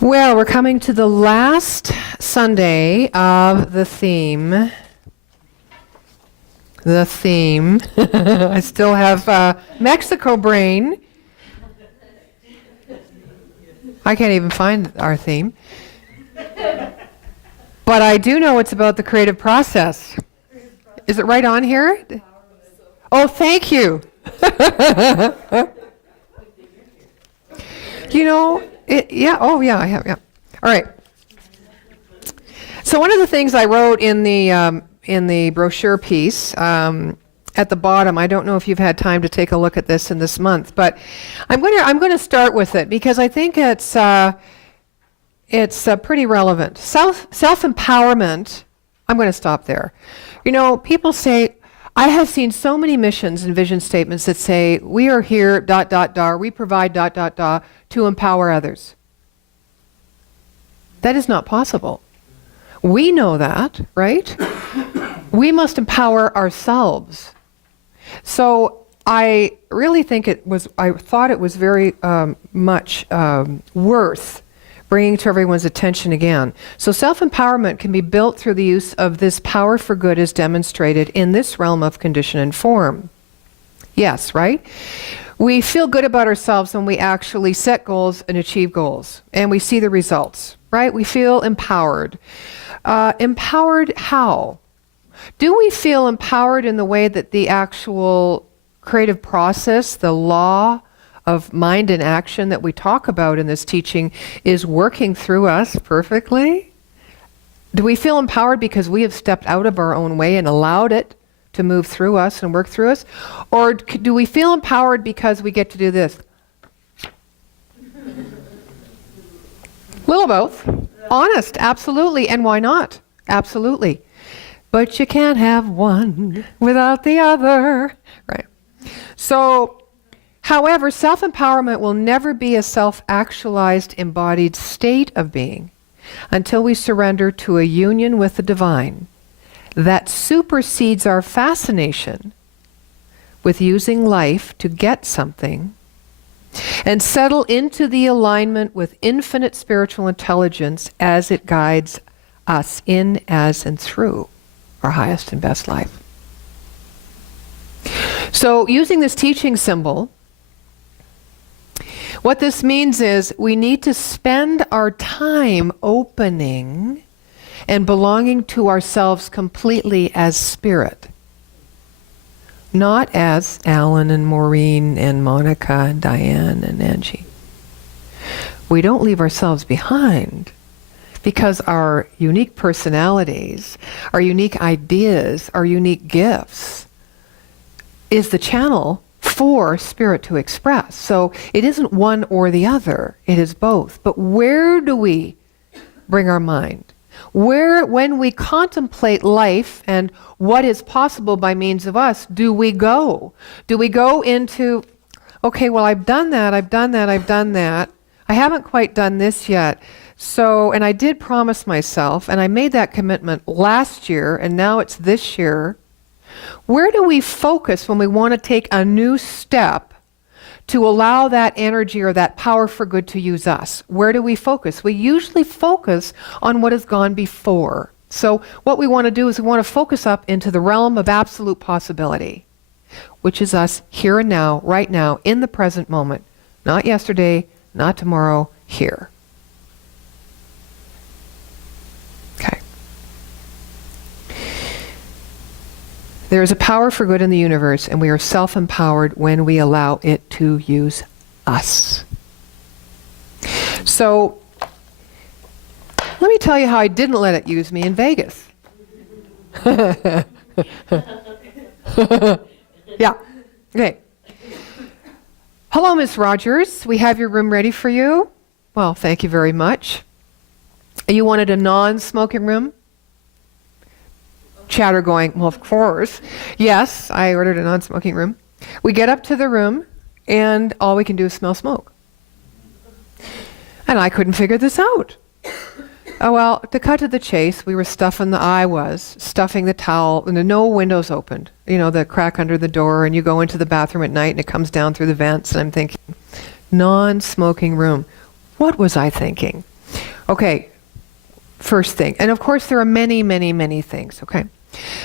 Well, we're coming to the last Sunday of the theme. I still have Mexico brain. I can't even find our theme. But I do know it's about the creative process. Is it right on here? Oh, thank you. You know, I have, yeah. All right. So one of the things I wrote in the brochure piece at the bottom, I don't know if you've had time to take a look at this in this month, but I'm going to start with it because I think it's pretty relevant. Self-empowerment. I'm going to stop there. You know, people say, I have seen so many missions and vision statements that say, we are here, ... we provide ... to empower others. That is not possible. We know that, right? We must empower ourselves. So I really think I thought it was very much worth bringing to everyone's attention again. So self-empowerment can be built through the use of this power for good as demonstrated in this realm of condition and form. Yes, right? We feel good about ourselves when we actually set goals and achieve goals, and we see the results, right? We feel empowered. Empowered how? Do we feel empowered in the way that the actual creative process, the law of mind and action that we talk about in this teaching is working through us perfectly? Do we feel empowered because we have stepped out of our own way and allowed it to move through us and work through us? Or do we feel empowered because we get to do this? Little both. Honest, absolutely. And why not? Absolutely. But you can't have one without the other. Right. So, however, self-empowerment will never be a self-actualized, embodied state of being until we surrender to a union with the divine that supersedes our fascination with using life to get something and settle into the alignment with infinite spiritual intelligence as it guides us in, as, and through our highest and best life. So using this teaching symbol, what this means is we need to spend our time opening and belonging to ourselves completely as spirit. Not as Alan and Maureen and Monica and Diane and Angie. We don't leave ourselves behind because our unique personalities, our unique ideas, our unique gifts is the channel for spirit to express. So it isn't one or the other, it is both. But where do we bring our mind? Where, when we contemplate life and what is possible by means of us, do we go? Do we go into, okay, well, I've done that. I haven't quite done this yet. So, and I did promise myself, and I made that commitment last year, and now it's this year. Where do we focus when we want to take a new step to allow that energy or that power for good to use us? Where do we focus? We usually focus on what has gone before. So what we want to do is we want to focus up into the realm of absolute possibility, which is us here and now, right now, in the present moment. Not yesterday, not tomorrow, here. Okay. There is a power for good in the universe, and we are self-empowered when we allow it to use us. So, let me tell you how I didn't let it use me in Vegas. Yeah. Okay. Hello, Miss Rogers. We have your room ready for you. Well, thank you very much. You wanted a non-smoking room? Chatter going, well, of course. Yes, I ordered a non-smoking room. We get up to the room, and all we can do is smell smoke. And I couldn't figure this out. Oh, well, to cut to the chase, we were stuffing the towel, and no windows opened. You know, the crack under the door, and you go into the bathroom at night, and it comes down through the vents, and I'm thinking, non-smoking room. What was I thinking? Okay, first thing. And of course, there are many, many, many things, okay?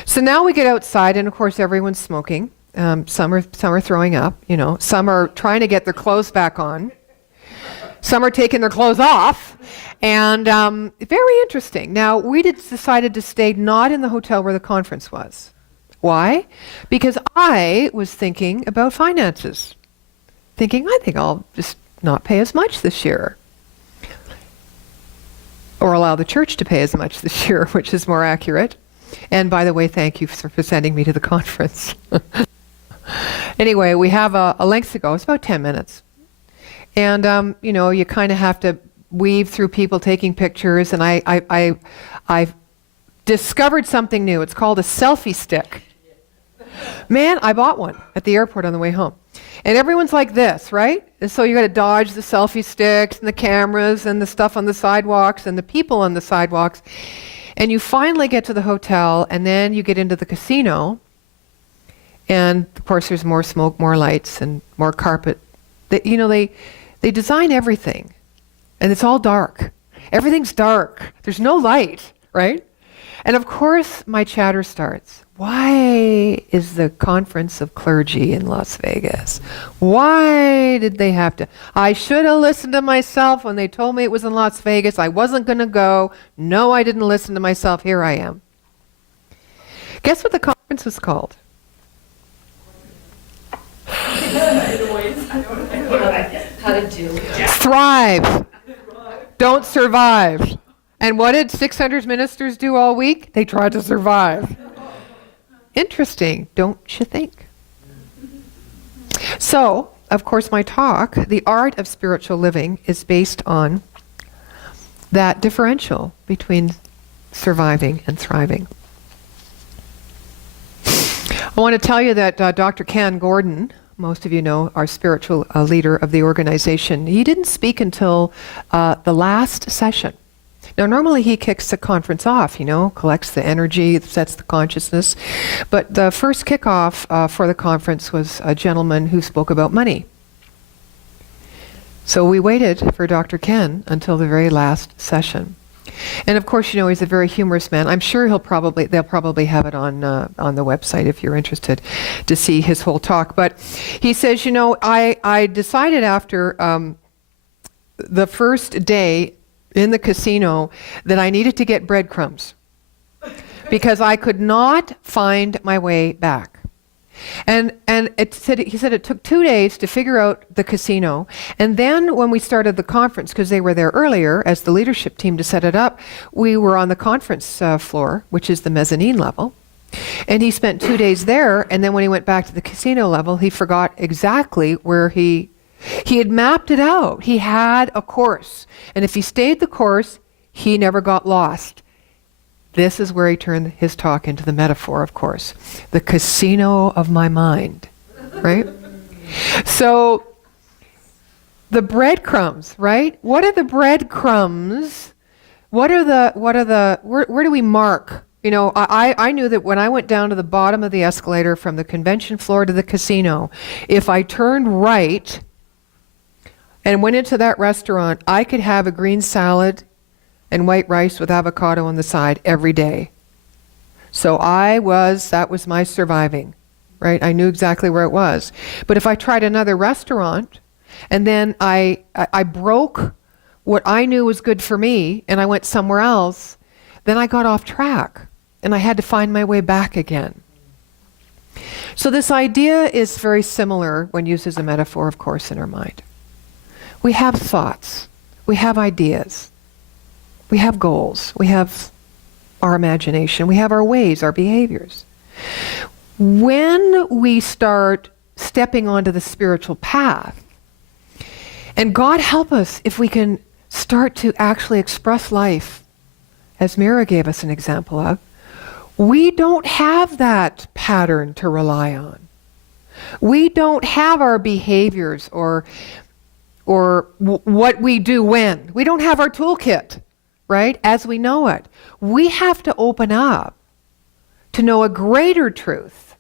So now we get outside, and of course, everyone's smoking. Some are throwing up, you know. Some are trying to get their clothes back on. Some are taking their clothes off. And very interesting. Now, we decided to stay not in the hotel where the conference was. Why? Because I was thinking about finances. I think I'll just not pay as much this year. Or allow the church to pay as much this year, which is more accurate. And by the way, thank you for sending me to the conference. Anyway, we have a length to go. It's about 10 minutes. And, you know, you kind of have to weave through people taking pictures. And I've discovered something new. It's called a selfie stick. Man, I bought one at the airport on the way home. And everyone's like this, right? And so you got to dodge the selfie sticks and the cameras and the stuff on the sidewalks and the people on the sidewalks. And you finally get to the hotel, and then you get into the casino. And of course, there's more smoke, more lights, and more carpet. They design everything, and it's all dark. Everything's dark. There's no light, right? And of course, my chatter starts. Why is the conference of clergy in Las Vegas? Why did they have to? I should have listened to myself when they told me it was in Las Vegas. I wasn't going to go. No, I didn't listen to myself. Here I am. Guess what the conference was called? How to do. Thrive. Don't survive. And what did 600 ministers do all week? They tried to survive. Interesting, don't you think? So, of course, my talk, The Art of Spiritual Living, is based on that differential between surviving and thriving. I want to tell you that Dr. Ken Gordon, most of you know, our spiritual leader of the organization, he didn't speak until the last session. Now, normally he kicks the conference off, you know, collects the energy, sets the consciousness. But the first kickoff for the conference was a gentleman who spoke about money. So we waited for Dr. Ken until the very last session. And of course, you know, he's a very humorous man. I'm sure they'll probably have it on the website if you're interested to see his whole talk. But he says, you know, I decided after the first day in the casino that I needed to get breadcrumbs because I could not find my way back. And he said it took 2 days to figure out the casino. And then when we started the conference, because they were there earlier as the leadership team to set it up, we were on the conference floor, which is the mezzanine level. And he spent 2 days there. And then when he went back to the casino level, he forgot exactly where he had mapped it out. He had a course. And if he stayed the course, he never got lost. This is where he turned his talk into the metaphor, of course. The casino of my mind, right? So the breadcrumbs, right? What are the breadcrumbs? Where do we mark? You know, I knew that when I went down to the bottom of the escalator from the convention floor to the casino, if I turned right and went into that restaurant, I could have a green salad and white rice with avocado on the side every day. So that was my surviving, right? I knew exactly where it was. But if I tried another restaurant and then I broke what I knew was good for me and I went somewhere else, then I got off track and I had to find my way back again. So this idea is very similar when used as a metaphor, of course, in our mind. We have thoughts, we have ideas, we have goals, we have our imagination, we have our ways, our behaviors. When we start stepping onto the spiritual path, and God help us if we can start to actually express life, as Mira gave us an example of, we don't have that pattern to rely on. We don't have our behaviors or what we do when. We don't have our toolkit, right, as we know it. We have to open up to know a greater truth,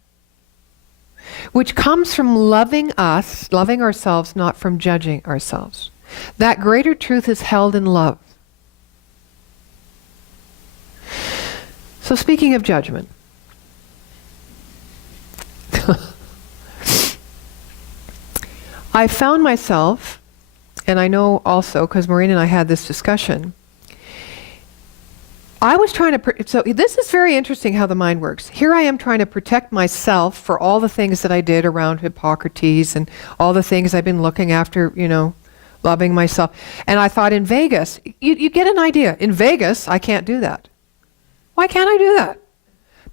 which comes from loving ourselves, not from judging ourselves. That greater truth is held in love. So speaking of judgment, I found myself, and I know also, because Maureen and I had this discussion, I was trying to, so this is very interesting how the mind works. Here I am trying to protect myself for all the things that I did around Hippocrates and all the things I've been looking after, loving myself. And I thought in Vegas, you get an idea. In Vegas, I can't do that. Why can't I do that?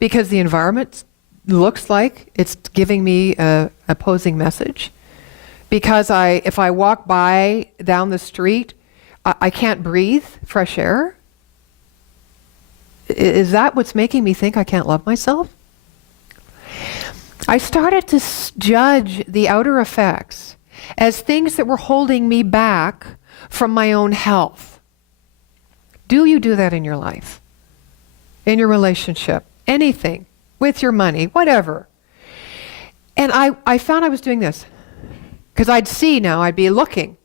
Because the environment looks like it's giving me a opposing message. Because if I walk by down the street, I can't breathe fresh air. Is that what's making me think I can't love myself? I started to judge the outer effects as things that were holding me back from my own health. Do you do that in your life? In your relationship? Anything? With your money? Whatever. And I found I was doing this. Because I'd be looking,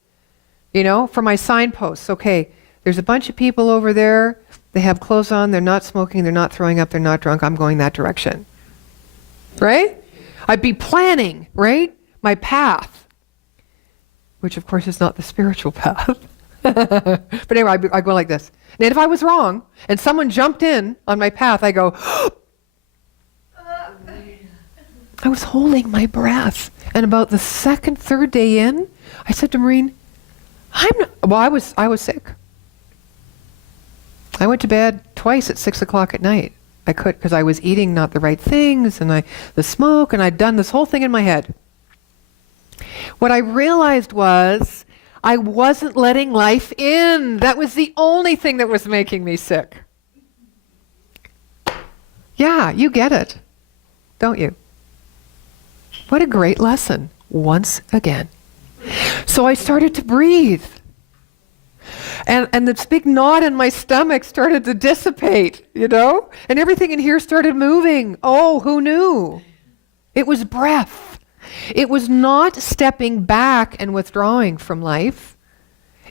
for my signposts. Okay, there's a bunch of people over there. They have clothes on. They're not smoking. They're not throwing up. They're not drunk. I'm going that direction. Right? I'd be planning, right? My path. Which, of course, is not the spiritual path. But anyway, I go like this. And if I was wrong and someone jumped in on my path, I go, I was holding my breath. And about the second, third day in, I said to Maureen, I was sick. I went to bed twice at 6 o'clock at night. I could, because I was eating not the right things, and the smoke, and I'd done this whole thing in my head. What I realized was I wasn't letting life in. That was the only thing that was making me sick. Yeah, you get it, don't you? What a great lesson, once again. So I started to breathe. And this big knot in my stomach started to dissipate, And everything in here started moving. Oh, who knew? It was breath. It was not stepping back and withdrawing from life.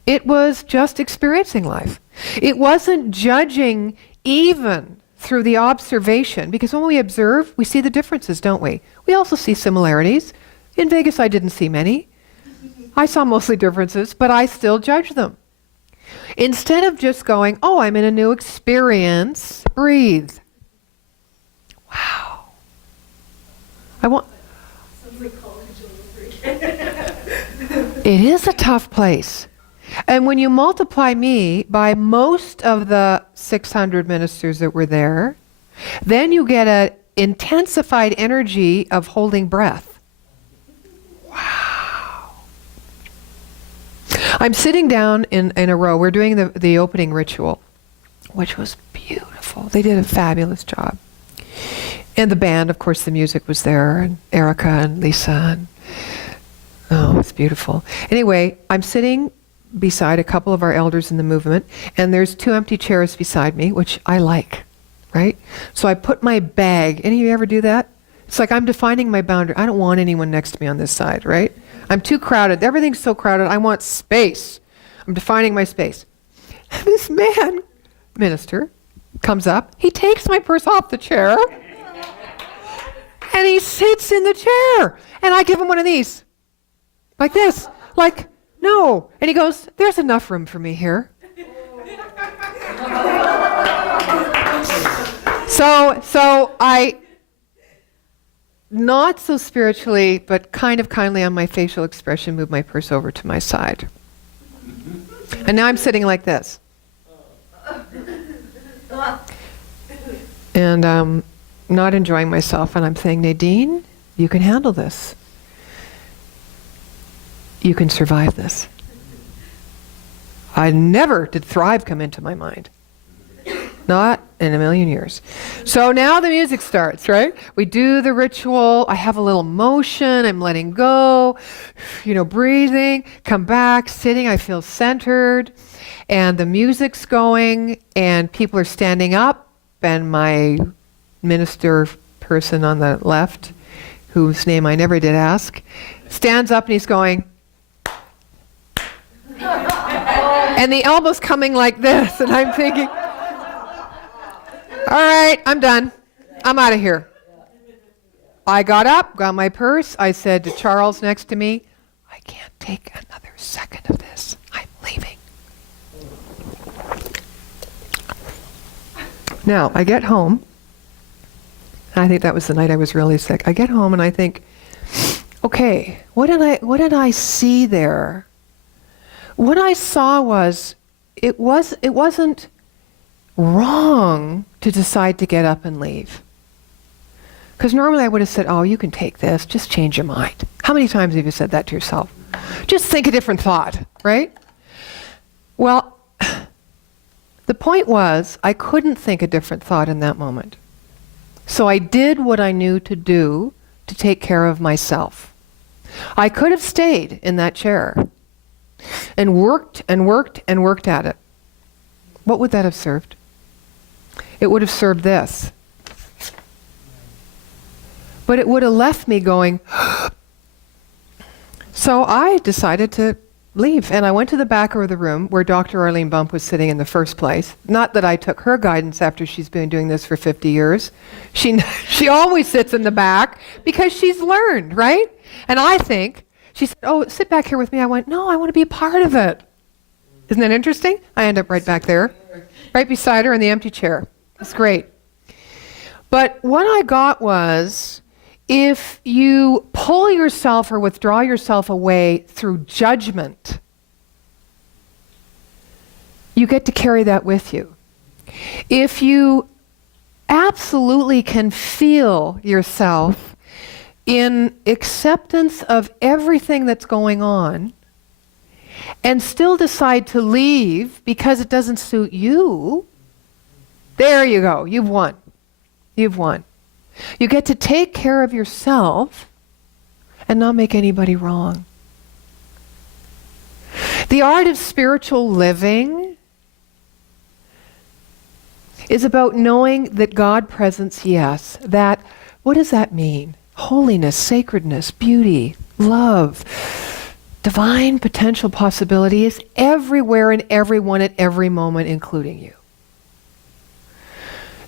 It was just experiencing life. It wasn't judging even through the observation, because when we observe, we see the differences, don't we? We also see similarities. In Vegas, I didn't see many. I saw mostly differences, but I still judge them. Instead of just going, oh, I'm in a new experience, breathe. Wow. Sounds like college all over again. It is a tough place. And when you multiply me by most of the 600 ministers that were there, then you get an intensified energy of holding breath. Wow. I'm sitting down in a row. We're doing the opening ritual, which was beautiful. They did a fabulous job. And the band, of course, the music was there, and Erica and Lisa. And, oh, it's beautiful. Anyway, I'm sitting beside a couple of our elders in the movement, and there's 2 empty chairs beside me, which I like, right? So I put my bag. Any of you ever do that? It's like I'm defining my boundary. I don't want anyone next to me on this side, right? I'm too crowded. Everything's so crowded. I want space. I'm defining my space. This man, minister, comes up. He takes my purse off the chair, and he sits in the chair. And I give him one of these, like this, like, no. And he goes, there's enough room for me here. So I, not so spiritually, but kind of kindly on my facial expression, moved my purse over to my side. And now I'm sitting like this. And not enjoying myself. And I'm saying, Nadene, you can handle this. You can survive this. I never did thrive come into my mind. Not in a million years. So now the music starts, right? We do the ritual. I have a little motion. I'm letting go, breathing, come back, sitting. I feel centered. And the music's going, and people are standing up. And my minister person on the left, whose name I never did ask, stands up and he's going, and the elbow's coming like this, and I'm thinking, All right, I'm done. I'm out of here. I got up, got my purse. I said to Charles next to me, I can't take another second of this. I'm leaving. Now, I get home. I think that was the night I was really sick. I get home and I think, okay, what did I see there? What I saw was, it wasn't wrong to decide to get up and leave. Because normally I would have said, oh, you can take this, just change your mind. How many times have you said that to yourself? Just think a different thought, right? Well, the point was, I couldn't think a different thought in that moment. So I did what I knew to do to take care of myself. I could have stayed in that chair and worked and worked and worked at it. What would that have served? It would have served this. But it would have left me going, so I decided to leave. And I went to the back of the room where Dr. Arlene Bump was sitting in the first place. Not that I took her guidance after she's been doing this for 50 years. She always sits in the back because she's learned, right? And I think, she said, oh, sit back here with me. I went, no, I want to be a part of it. Isn't that interesting? I end up right back there, right beside her in the empty chair. It's great. But what I got was, if you pull yourself or withdraw yourself away through judgment, you get to carry that with you. If you absolutely can feel yourself in acceptance of everything that's going on and still decide to leave because it doesn't suit you, there you go. You've won. You've won. You get to take care of yourself and not make anybody wrong. The art of spiritual living is about knowing that God presence, yes. That, what does that mean? Holiness, sacredness, beauty, love, divine potential possibilities everywhere and everyone at every moment, including you.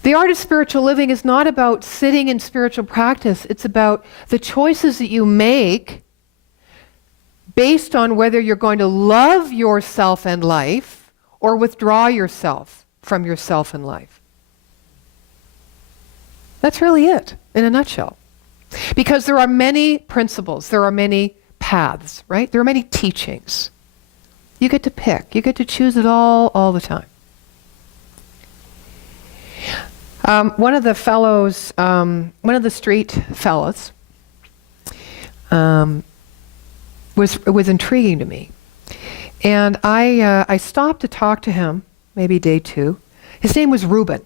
The art of spiritual living is not about sitting in spiritual practice. It's about the choices that you make based on whether you're going to love yourself and life or withdraw yourself from yourself and life. That's really it, in a nutshell. Because there are many principles, there are many paths, right? There are many teachings. You get to pick. You get to choose it all the time. One of the fellows, one of the street fellows, was intriguing to me, and I stopped to talk to him. Maybe day 2. His name was Reuben,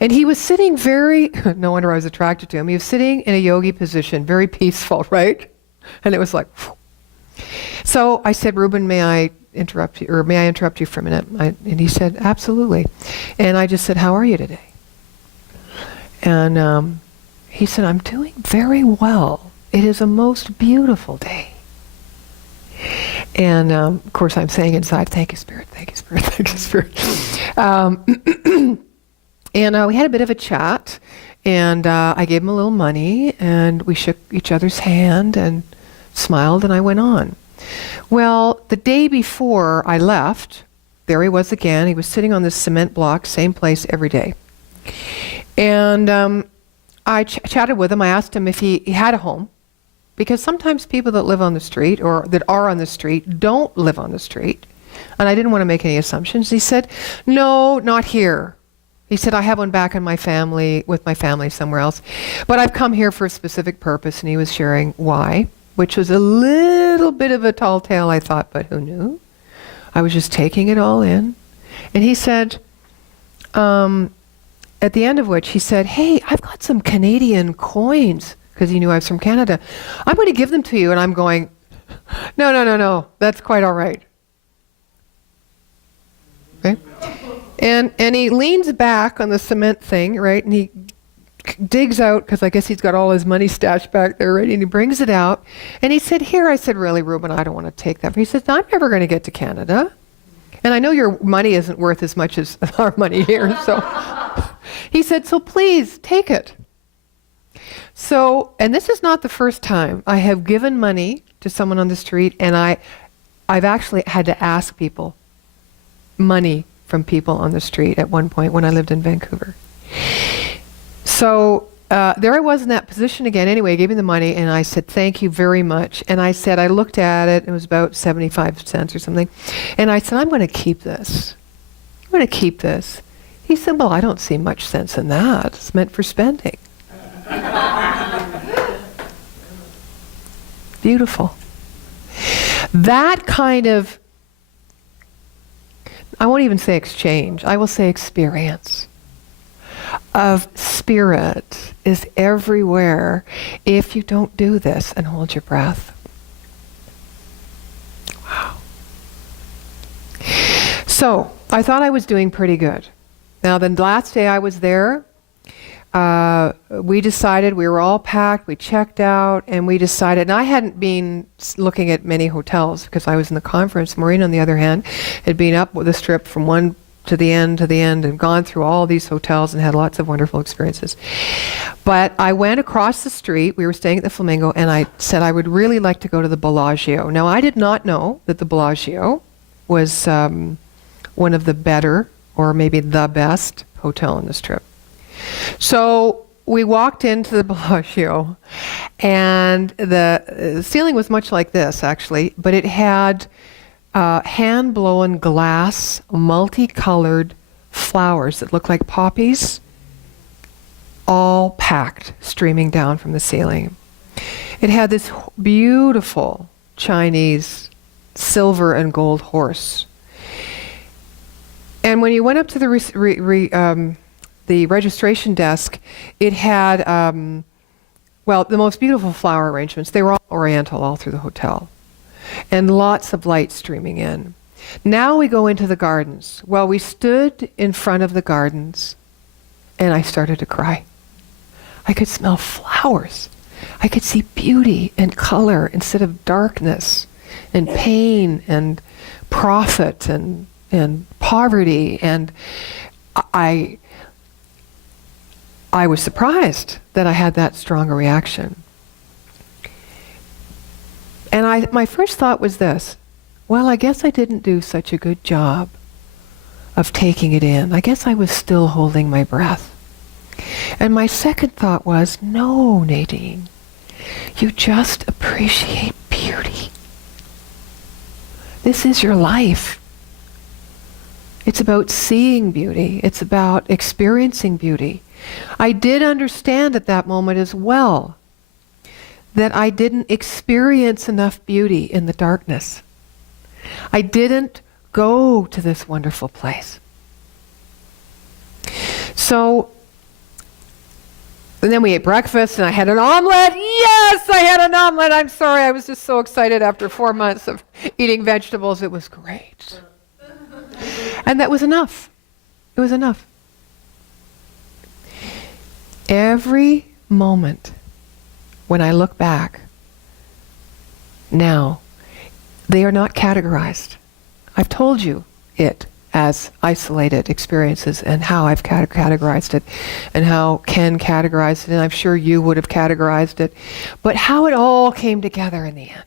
and he was sitting very. No wonder I was attracted to him. He was sitting in a yogi position, very peaceful, right? And it was like. Whew. So I said, Reuben, may I interrupt you, or may I interrupt you for a minute? And he said, absolutely. And I just said, how are you today? And he said, I'm doing very well. It is a most beautiful day. And of course, I'm saying inside, thank you, Spirit, thank you, Spirit, thank you, Spirit. And we had a bit of a chat, and I gave him a little money, and we shook each other's hand and smiled, and I went on. Well, the day before I left, there he was again. He was sitting on this cement block, same place every day. And I chatted with him. I asked him if he had a home, because sometimes people that live on the street or that are on the street don't live on the street. And I didn't want to make any assumptions. He said, no, not here. He said, I have one back in my family, with my family somewhere else. But I've come here for a specific purpose. And he was sharing why, which was a little bit of a tall tale, I thought, but who knew? I was just taking it all in. And he said, at the end of which he said, hey, I've got some Canadian coins, because he knew I was from Canada. I'm going to give them to you. And I'm going, no, that's quite all right. Okay? And he leans back on the cement thing, right? And he digs out, because I guess he's got all his money stashed back there, right? And he brings it out. And he said, here. I said, really, Reuben, I don't want to take that. But he said, no, I'm never going to get to Canada. And I know your money isn't worth as much as our money here. So He said, so please take it. So, and this is not the first time I have given money to someone on the street, and I've actually had to ask people money from people on the street at one point when I lived in Vancouver. So there I was in that position again. Anyway, I gave him the money, and I said, thank you very much. And I said, I looked at it. It was about 75 cents or something. And I said, I'm going to keep this. I'm going to keep this. He said, well, I don't see much sense in that. It's meant for spending. Beautiful. That kind of, I won't even say exchange, I will say experience of spirit is everywhere if you don't do this and hold your breath. Wow. So, I thought I was doing pretty good. Now, the last day I was there, we decided, we were all packed, we checked out, and we decided, and I hadn't been looking at many hotels because I was in the conference. Maureen, on the other hand, had been up the strip from one to the end, and gone through all these hotels and had lots of wonderful experiences. But I went across the street, we were staying at the Flamingo, and I said I would really like to go to the Bellagio. Now, I did not know that the Bellagio was one of the better, or maybe the best, hotel on this trip. So we walked into the Bellagio, and the ceiling was much like this, actually, but it had hand-blown glass, multicolored flowers that looked like poppies, all packed, streaming down from the ceiling. It had this beautiful Chinese silver and gold horse. And when you went up to the registration desk, it had, well, the most beautiful flower arrangements. They were all oriental all through the hotel. And lots of light streaming in. Now we go into the gardens. Well, we stood in front of the gardens, and I started to cry. I could smell flowers. I could see beauty and color instead of darkness and pain and profit and poverty. And I was surprised that I had that strong a reaction. And my first thought was this: well, I guess I didn't do such a good job of taking it in. I guess I was still holding my breath. And my second thought was, no, Nadene, you just appreciate beauty. This is your life. It's about seeing beauty. It's about experiencing beauty. I did understand at that moment as well that I didn't experience enough beauty in the darkness. I didn't go to this wonderful place. So, and then we ate breakfast, and I had an omelet. Yes, I had an omelet. I'm sorry, I was just so excited after 4 months of eating vegetables. It was great. And that was enough. It was enough. Every moment when I look back now, they are not categorized. I've told you it as isolated experiences and how I've categorized it and how Ken categorized it, and I'm sure you would have categorized it, but how it all came together in the end.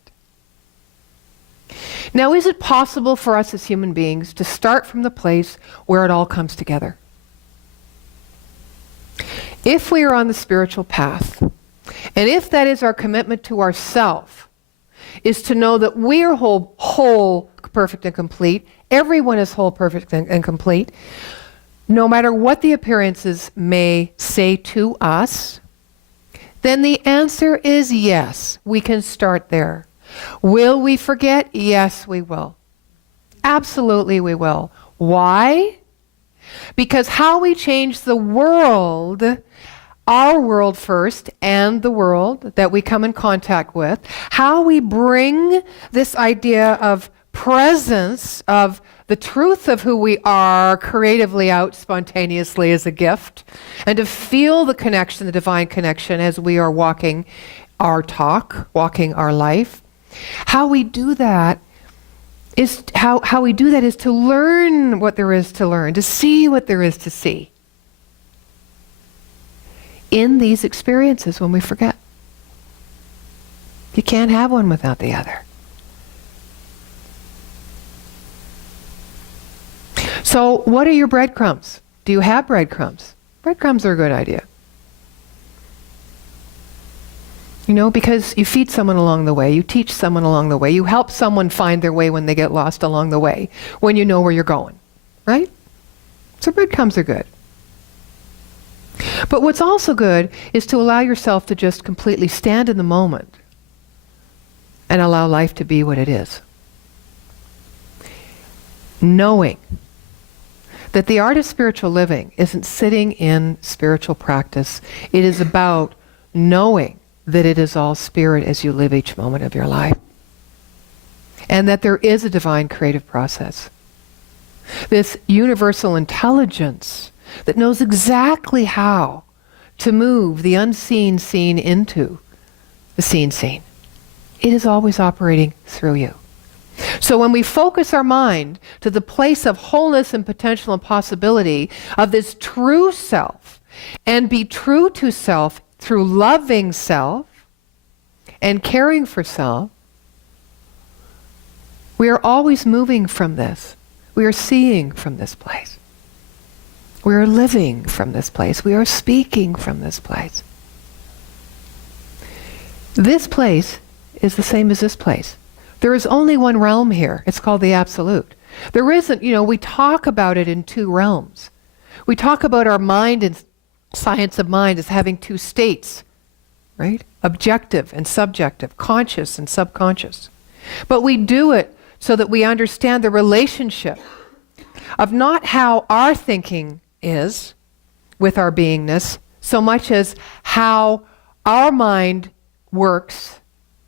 Now, is it possible for us as human beings to start from the place where it all comes together? If we are on the spiritual path, and if that is our commitment to ourself, is to know that we are whole, perfect, and complete. Everyone is whole, perfect, and complete. No matter what the appearances may say to us, then the answer is yes. We can start there. Will we forget? Yes, we will. Absolutely we will. Why? Because how we change the world, our world first, and the world that we come in contact with, how we bring this idea of presence, of the truth of who we are creatively out spontaneously as a gift, and to feel the connection, the divine connection, as we are walking our talk, walking our life. How we do that is to learn what there is to learn, to see what there is to see. in these experiences when we forget. You can't have one without the other. So what are your breadcrumbs? Do you have breadcrumbs? Breadcrumbs are a good idea. You know, because you feed someone along the way, you teach someone along the way, you help someone find their way when they get lost along the way, when you know where you're going, right? So breadcrumbs are good. But what's also good is to allow yourself to just completely stand in the moment and allow life to be what it is. Knowing that the art of spiritual living isn't sitting in spiritual practice. It is about knowing that it is all spirit as you live each moment of your life. And that there is a divine creative process. This universal intelligence that knows exactly how to move the unseen seen into the seen seen. It is always operating through you. So when we focus our mind to the place of wholeness and potential and possibility of this true self, and be true to self through loving self and caring for self, we are always moving from this. We are seeing from this place. We are living from this place. We are speaking from this place. This place is the same as this place. There is only one realm here. It's called the absolute. There isn't, we talk about it in two realms. We talk about our mind and science of mind as having two states, right? Objective and subjective, conscious and subconscious. But we do it so that we understand the relationship of not how our thinking is with our beingness, so much as how our mind works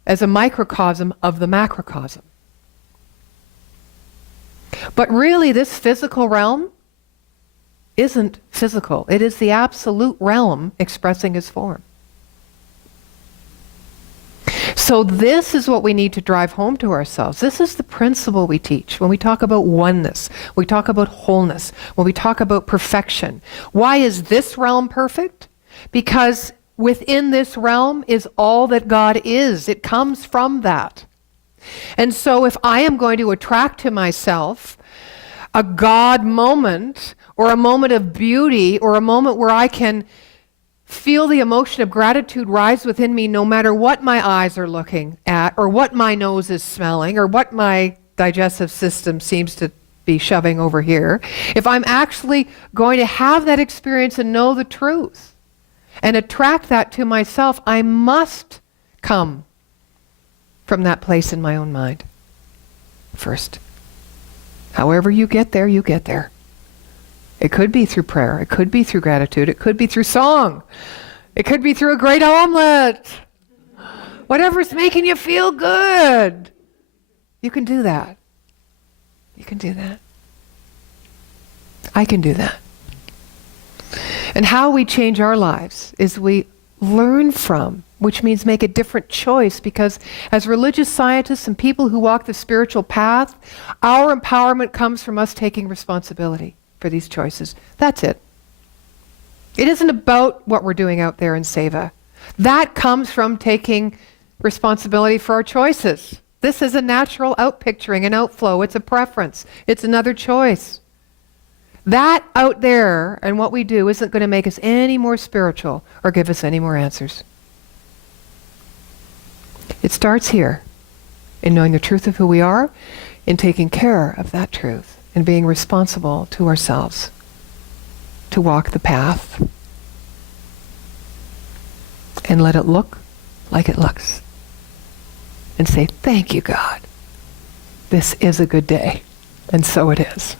as a microcosm of the macrocosm. But really, this physical realm isn't physical. It is the absolute realm expressing its form. So this is what we need to drive home to ourselves. This is the principle we teach when we talk about oneness, we talk about wholeness, when we talk about perfection. Why is this realm perfect? Because within this realm is all that God is. It comes from that. And so if I am going to attract to myself a God moment, or a moment of beauty, or a moment where I can feel the emotion of gratitude rise within me no matter what my eyes are looking at, or what my nose is smelling, or what my digestive system seems to be shoving over here, if I'm actually going to have that experience and know the truth, and attract that to myself, I must come from that place in my own mind first. However you get there, you get there. It could be through prayer. It could be through gratitude. It could be through song. It could be through a great omelet. Whatever's making you feel good. You can do that. You can do that. I can do that. And how we change our lives is we learn from, which means make a different choice, because as religious scientists and people who walk the spiritual path, our empowerment comes from us taking responsibility for these choices. That's it. It isn't about what we're doing out there in Seva. That comes from taking responsibility for our choices. This is a natural outpicturing, an outflow. It's a preference. It's another choice. That out there and what we do isn't going to make us any more spiritual or give us any more answers. It starts here, in knowing the truth of who we are, in taking care of that truth, and being responsible to ourselves to walk the path and let it look like it looks. And say, thank you, God. This is a good day. And so it is.